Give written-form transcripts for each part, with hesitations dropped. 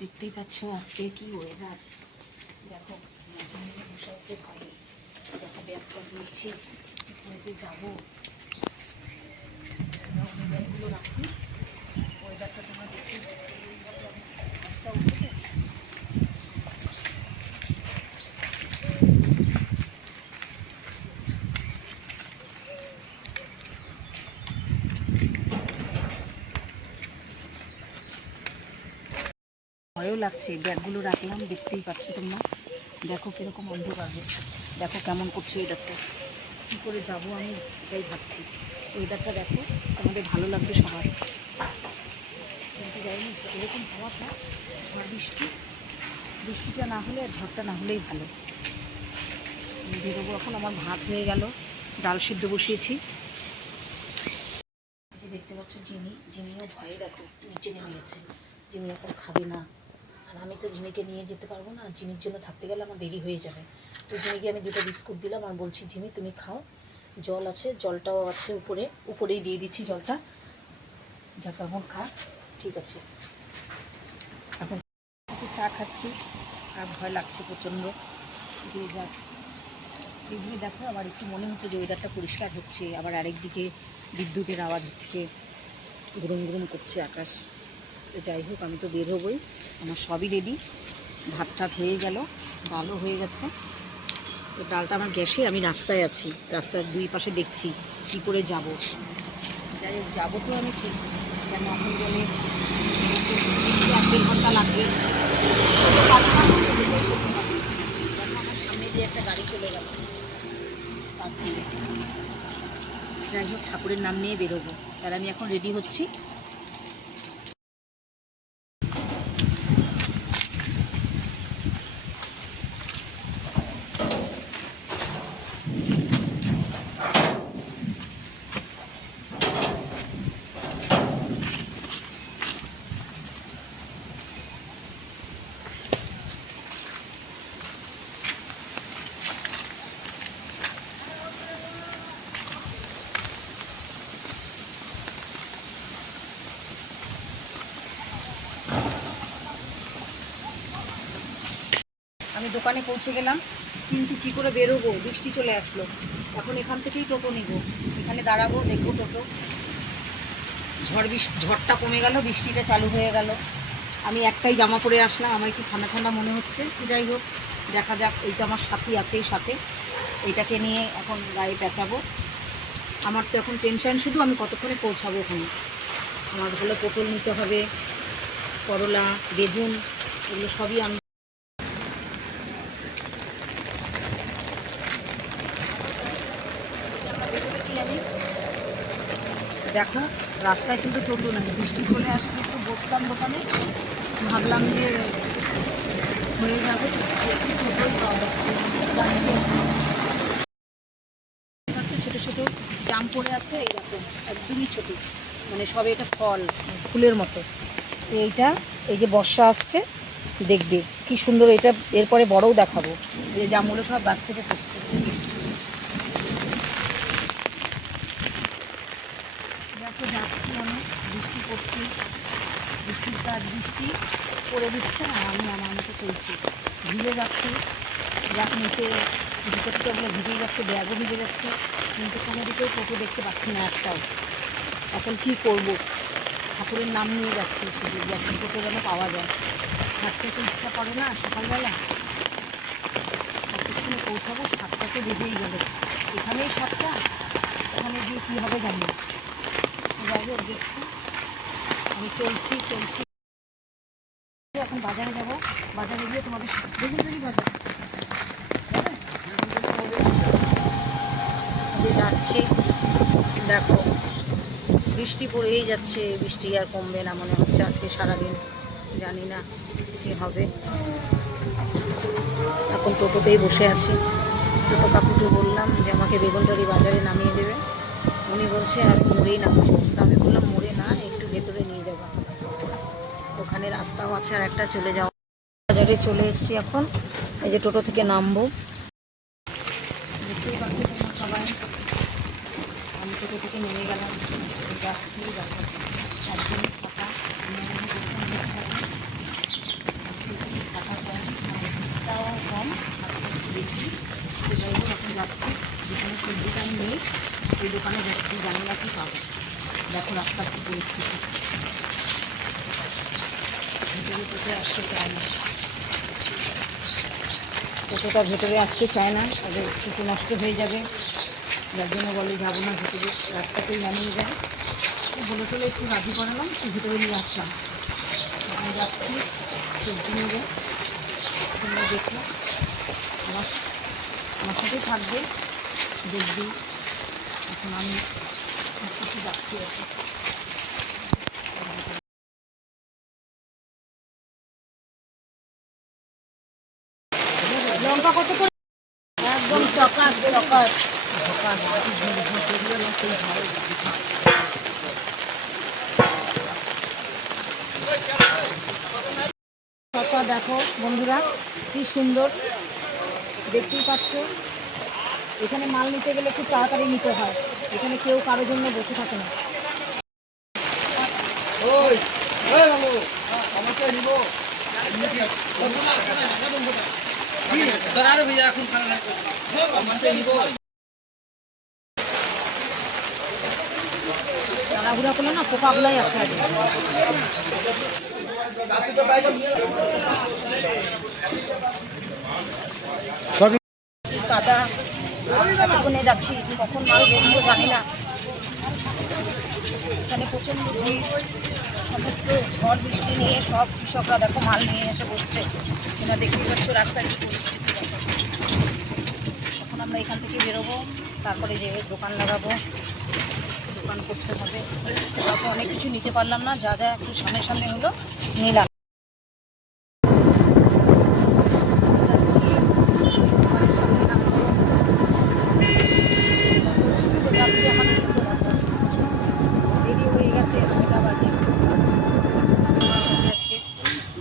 দেখতেই পাচ্ছ আজকে কি ওয়েদার। দেখো বসে আছে ভাই, দেখো ব্যাগটা দিয়েছি, যে যাবো ব্যাগগুলো রাখি। ওয়েদারটা তোমরা দেখতে কাজটা উঠে ভয়ও লাগছে। ব্যাগগুলো রাখলাম, দেখতেই পাচ্ছ তোমরা, দেখো কীরকম অন্ধকার, দেখো কেমন করছে ওয়েদারটা, কী করে যাবো আমি এটাই ভাবছি। ওয়েদারটা দেখো, আমাদের ভালো লাগবে সবার, কিন্তু যাইনি এরকম হাওয়াটা, ঝড় বৃষ্টিটা না হলে আর ঝড়টা না হলেই ভালো। বেরোবো এখন, আমার ভাত হয়ে গেল, ডাল সিদ্ধ বসিয়েছি। যে দেখতে পাচ্ছ জিমিও ভয়ে দেখো নিচে নেমে গেছে, জিমি এখন খাবে না। আর আমি তো জিমিকে নিয়ে যেতে পারবো না, জিমির জন্য থাকতে গেলে আমার দেরি হয়ে যাবে। তো জিমিকে আমি 2টা বিস্কুট দিলাম আর বলছি জিমি তুমি খাও, জল আছে, জলটাও আছে উপরেই দিয়ে দিচ্ছি জলটা, যাকে এখন খা, ঠিক আছে। এখন একটু চা খাচ্ছি আর ভয় লাগছে প্রচণ্ড যে যাক। এগুলি দেখো আবার একটু মনে হচ্ছে যে ওয়েদারটা পরিষ্কার হচ্ছে, আবার আরেকদিকে বিদ্যুতের আওয়াজ হচ্ছে, গুরুম গুরুম করছে আকাশ। তো যাই হোক, আমি তো বের হবই, আমার সবই রেডি, ভাত টাত হয়ে গেল, ডালও হয়ে গেছে। তো ডালটা আমার গ্যাসে, আমি রাস্তায় আছি, রাস্তার 2 পাশে দেখছি কী করে যাব। যাই হোক যাবো তো আমি ঠিক, কেন এখন গেলে 1-1.5 ঘন্টা লাগবে। আমার সামনে দিয়ে একটা গাড়ি চলে গেল পাশ দিয়ে। যাই হোক ঠাকুরের নাম নিয়ে বেরোবো, আর আমি এখন রেডি হচ্ছি। আমি দোকানে পৌঁছে গেলাম, কিন্তু কি করে বেরোবো, বৃষ্টি চলে আসলো। এখন এখান থেকেই টোটো নিব, এখানে দাঁড়াবো, দেখবো টোটো। ঝড়টা কমে গেল, বৃষ্টিটা চালু হয়ে গেল। আমি একটাই জামা পরে আসলাম, আমার একটু ঠান্ডা ঠান্ডা মনে হচ্ছে। যাই হোক দেখা যাক, এইটা আমার সাথী আছে সাথে, এইটাকে নিয়ে এখন গায়ে পেঁচাবো। আমার তো এখন টেনশন শুধু আমি কতক্ষণে পৌঁছাবো ওখানে। আমার ভালো পটল নিতে হবে, করলা, বেগুন, এগুলো সবই আমি দেখো। রাস্তায় কিন্তু টোটো নেই, বৃষ্টি চলে আসলে একটু বসলাম দোকানে, ভাবলাম যে হয়ে যাবে, ছোটো ছোটো জাম পড়ে আছে, এইরকম একদমই ছোটো, মানে সবে এটা ফল ফুলের মতো। তো এইটা, এই যে বর্ষা আসছে দেখবে কি সুন্দর, এটা এরপরে বড়ও দেখাবো, যে জামগুলো সব গাছ থেকে পড়ছে। দেখো যাচ্ছি আমি, বৃষ্টি পড়ছে, বৃষ্টি পড়ে দিচ্ছে না, আমি আমার মতো চলছি, ভিজে যাচ্ছি, যাক নিচে জুতো টুটোগুলো ভিজে যাচ্ছে, ব্যাগও ভিজে যাচ্ছে, কিন্তু কোনো দিকেও টোটো দেখতে পাচ্ছি না একটাও। এখন কী করবো, ঠাকুরের নাম নিয়ে যাচ্ছি শুধু, যে এখন টোটো যেন পাওয়া যায়। হাঁটতে তো ইচ্ছা করে না সকালবেলা, কতক্ষণে পৌঁছাবো, 7টাতে বেজেই গেল, এখানেই 7টা, ওখানে গিয়ে কী হবে জানি না। যাই হোক দেখছি, আমি চলছি। এখন বাজারে যাব, বাজারে গিয়ে তোমাদের বেগুনবাড়ি বাজার যাচ্ছি। দেখো বৃষ্টি পড়েই যাচ্ছে, বৃষ্টি আর কমবে না মনে হচ্ছে আজকে সারাদিন, জানি না কী হবে। এখন টোটোতেই বসে আছি, টোটো কাকুকে বললাম যে আমাকে বেগুনবাড়ি বাজারে নামিয়ে দেবে, উনি বলছে আমি মোড়েই নামবো। আমি বললাম মোড়ে না, একটু ভেতরে নিয়ে যাবো, ওখানে রাস্তাও আছে আর একটা চলে যাওয়া। বাজারে চলে এসেছি এখন, এই যে টোটো থেকে নামবো, দেখতেই পাচ্ছি তোমরা সবাই। আমি টোটো থেকে নেমে গেলাম, যাচ্ছি, দেখো একদিন ফাঁকা, কি পাবো। দেখো রাস্তার কি পরিস্থিতি, ভেতরে আসতে চায় না, টোটোটা ভেতরে আসতে চায় না, আগে টোটো নষ্ট হয়ে যাবে, যার জন্য বলে যাবো না ভেতরে, রাস্তাতেই নামিয়ে যায়। বলে টলে একটু রাজি করালাম, একটু ভেতরে নিয়ে আসলাম। আমি যাচ্ছি সবজি নেবে, তোমরা দেখো, আমার আমার সাথেই থাকবে, দেখবি। এখন আমি কিছু যাচ্ছি আর কি। লঙ্কা কত করে? একদম চকাস চকাস চকাস। শসা দেখো বন্ধুরা কি সুন্দর, দেখতেই পাচ্ছ। এখানে মাল নিতে গেলে খুব তাড়াতাড়ি নিতে হয়, এখানে কেউ কারোর জন্য বসে থাকে না। তাড়াহুড়া করলে না পোকাগুলাই আসে আগে। কাদা, এতক্ষণে যাচ্ছি, কখন মাল বেরোবো জানি না। এখানে প্রচণ্ড ভিড়, সমস্ত ঝড় বৃষ্টি নিয়ে সব কৃষকরা দেখো মাল নিয়ে এসে বসছে। তোমরা দেখতেই পাচ্ছ রাস্তার কি পরিস্থিতি। এখন আমরা এখান থেকে বেরোবো, তারপরে যে দোকান লাগাবো, দোকান করতে হবে। তারপর অনেক কিছু নিতে পারলাম না, যা যা একটু সামনে সামনে হলো নিলাম।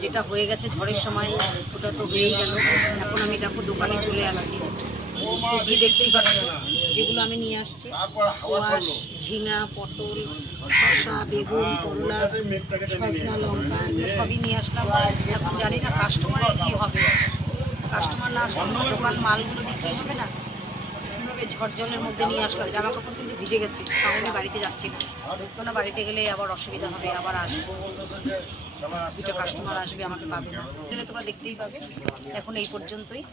যেটা হয়ে গেছে ঝড়ের সময় ওটা তো হয়েই গেল। এখন আমি দেখো দোকানে চলে আসছি, সবজি দেখতেই পাচ্ছ যেগুলো আমি নিয়ে আসছি, কোয়াশ, ঝিঙা, পটল, শসা, বেগুন, করলা, সজনা লঙ্কা, এগুলো সবই নিয়ে আসলাম। এখন জানি না কাস্টমারের কী হবে, কাস্টমার না আসলে দোকান মালগুলো বিক্রি হবে না। কীভাবে ঝড় জলের মধ্যে নিয়ে আসলাম, জামা কাপড় কিন্তু ভিজে গেছে, তাহলে বাড়িতে যাচ্ছি না, বাড়িতে গেলে আবার অসুবিধা হবে, আবার আসবো, দুটো কাস্টমার আসবে আমাকে পাবে না, তাহলে তোমরা দেখতেই পাবে। এখন এই পর্যন্তই।